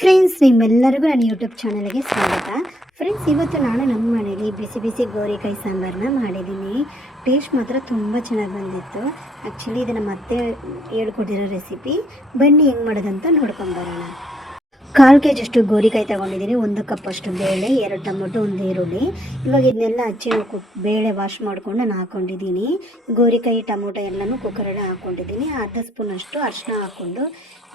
Friends, ನಿಮ್ಮೆಲ್ಲರಿಗೂ ನನ್ನ YouTube ಚಾನಲ್ಗೆ ಸ್ವಾಗತ. ಫ್ರೆಂಡ್ಸ್, ಇವತ್ತು ನಾನು ನಮ್ಮ ಮನೇಲಿ ಬಿಸಿ ಬಿಸಿ ಗೋರಿಕಾಯಿ ಸಾಂಬಾರನ್ನ ಮಾಡಿದ್ದೀನಿ. ಟೇಸ್ಟ್ ಮಾತ್ರ ತುಂಬ ಚೆನ್ನಾಗಿ ಬಂದಿತ್ತು. ಆ್ಯಕ್ಚುಲಿ ಇದು ನಮ್ಮ ಅತ್ತೆ ಹೇಳ್ಕೊಟ್ಟಿರೋ ರೆಸಿಪಿ. ಬನ್ನಿ ಹೆಂಗೆ ಮಾಡೋದಂತ ನೋಡ್ಕೊಂಬರೋಣ. 1/4 kg ಅಷ್ಟು ಗೋರಿಕಾಯಿ ತೊಗೊಂಡಿದ್ದೀನಿ. 1 ಕಪ್ ಅಷ್ಟು ಬೇಳೆ, 2 ಟೊಮೊಟೊ, 1 ಈರುಳ್ಳಿ. ಇವಾಗ ಇದನ್ನೆಲ್ಲ ಹಚ್ಚಿ ಬೇಳೆ ವಾಶ್ ಮಾಡ್ಕೊಂಡು ನಾನು ಹಾಕ್ಕೊಂಡಿದ್ದೀನಿ. ಗೋರಿಕಾಯಿ ಟೊಮೊಟೊ ಎಲ್ಲನೂ ಕುಕ್ಕರಲ್ಲಿ ಹಾಕ್ಕೊಂಡಿದ್ದೀನಿ. ಅರ್ಧ ಸ್ಪೂನ್ ಅಷ್ಟು ಅರಿಶಿನ ಹಾಕ್ಕೊಂಡು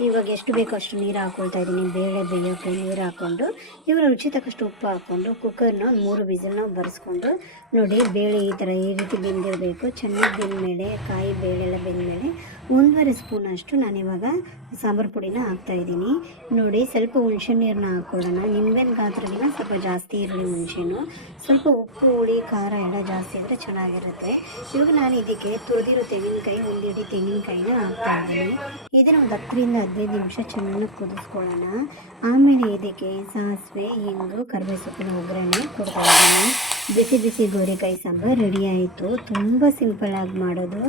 ಇವಾಗ ಎಷ್ಟು ಬೇಕೋ ಅಷ್ಟು ನೀರು ಹಾಕ್ಕೊಳ್ತಾ ಇದ್ದೀನಿ. ಬೇಳೆ ಬೇಯೋಕ್ಕೆ ನೀರು ಹಾಕ್ಕೊಂಡು ಇವಾಗ ರುಚಿ ತಕ್ಕಷ್ಟು ಉಪ್ಪು ಹಾಕ್ಕೊಂಡು ಕುಕ್ಕರ್ನ 3 ವಿಸಿಲ್ನ ಬರೆಸ್ಕೊಂಡು ನೋಡಿ, ಬೇಳೆ ಈ ರೀತಿ ಬೆಂದಿರಬೇಕು. ಚೆನ್ನಾಗಿ ಬೆಂದಮೇಲೆ ಕಾಯಿ ಬೇಳೆ ಎಲ್ಲ ಬೆಂದಮೇಲೆ 1.5 ಸ್ಪೂನ್ ಅಷ್ಟು ನಾನಿವಾಗ ಸಾಂಬಾರು ಪುಡಿನ ಹಾಕ್ತಾಯಿದ್ದೀನಿ. ನೋಡಿ, ಸ್ವಲ್ಪ ಹುಣಸೆ ನೀರನ್ನ ಹಾಕ್ಕೊಳ್ಳೋಣ. ನಿಂಬೆಹಣ್ಣು ಗಾತ್ರಗಿನ ಸ್ವಲ್ಪ ಜಾಸ್ತಿ ಇರಲಿ ಹುಣಸೆಹಣ್ಣು. ಸ್ವಲ್ಪ ಉಪ್ಪು, ಹುಳಿ, ಖಾರ ಎಲ್ಲ ಜಾಸ್ತಿ ಇದ್ದರೆ ಚೆನ್ನಾಗಿರುತ್ತೆ. ಇವಾಗ ನಾನು ಇದಕ್ಕೆ ತುರಿದಿರೋ ತೆಂಗಿನಕಾಯಿ, 1 ಇಡೀ ತೆಂಗಿನಕಾಯಿನ ಹಾಕ್ತಾಯಿದ್ದೀನಿ. ಇದನ್ನು ಒಂದು 10ರಿಂದ 15 ನಿಮಿಷ ಚೆನ್ನಾಗಿ ಕುದಿಸ್ಕೊಳ್ಳೋಣ. ಆಮೇಲೆ ಇದಕ್ಕೆ ಸಾಸಿವೆ, ಹಿಂಗು, ಕರಿಬೇವು ಸೊಪ್ಪಿನ ಒಗ್ಗರಣೆ ಕೊಡ್ತಾಯಿದ್ದೀನಿ. ಬಿಸಿ ಬಿಸಿ ಗೋರಿಕಾಯಿ ಸಾಂಬಾರು ರೆಡಿ ಆಯಿತು. ತುಂಬ ಸಿಂಪಲ್ಲಾಗಿ ಮಾಡೋದು.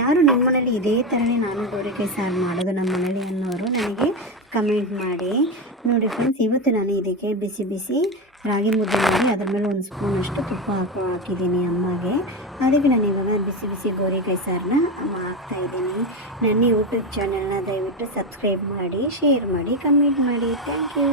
ಯಾರು ನಿಮ್ಮ ಮನೇಲಿ ಇದೇ ಥರನೇ ನಾನು ಗೋರಿಕಾಯಿ ಸಾರು ಮಾಡೋದು ನಮ್ಮ ಮನೇಲಿ ಅನ್ನೋರು ನನಗೆ ಕಮೆಂಟ್ ಮಾಡಿ. ನೋಡಿ ಫ್ರೆಂಡ್ಸ್, ಇವತ್ತು ನಾನು ಇದಕ್ಕೆ ಬಿಸಿ ಬಿಸಿ ರಾಗಿ ಮುದ್ದೆ ಮಾಡಿ ಅದ್ರ ಮೇಲೆ 1 ಸ್ಪೂನ್ ಅಷ್ಟು ತುಪ್ಪ ಹಾಕಿದ್ದೀನಿ ಅಮ್ಮಗೆ. ಅದಕ್ಕೆ ನಾನು ಇವಾಗ ಬಿಸಿ ಬಿಸಿ ಗೋರಿಕಾಯಿ ಸಾರನ್ನ ಹಾಕ್ತಾಯಿದ್ದೀನಿ. ನನ್ನ ಯೂಟ್ಯೂಬ್ ಚಾನಲ್ನ ದಯವಿಟ್ಟು ಸಬ್ಸ್ಕ್ರೈಬ್ ಮಾಡಿ, ಶೇರ್ ಮಾಡಿ, ಕಮೆಂಟ್ ಮಾಡಿ. Thank you.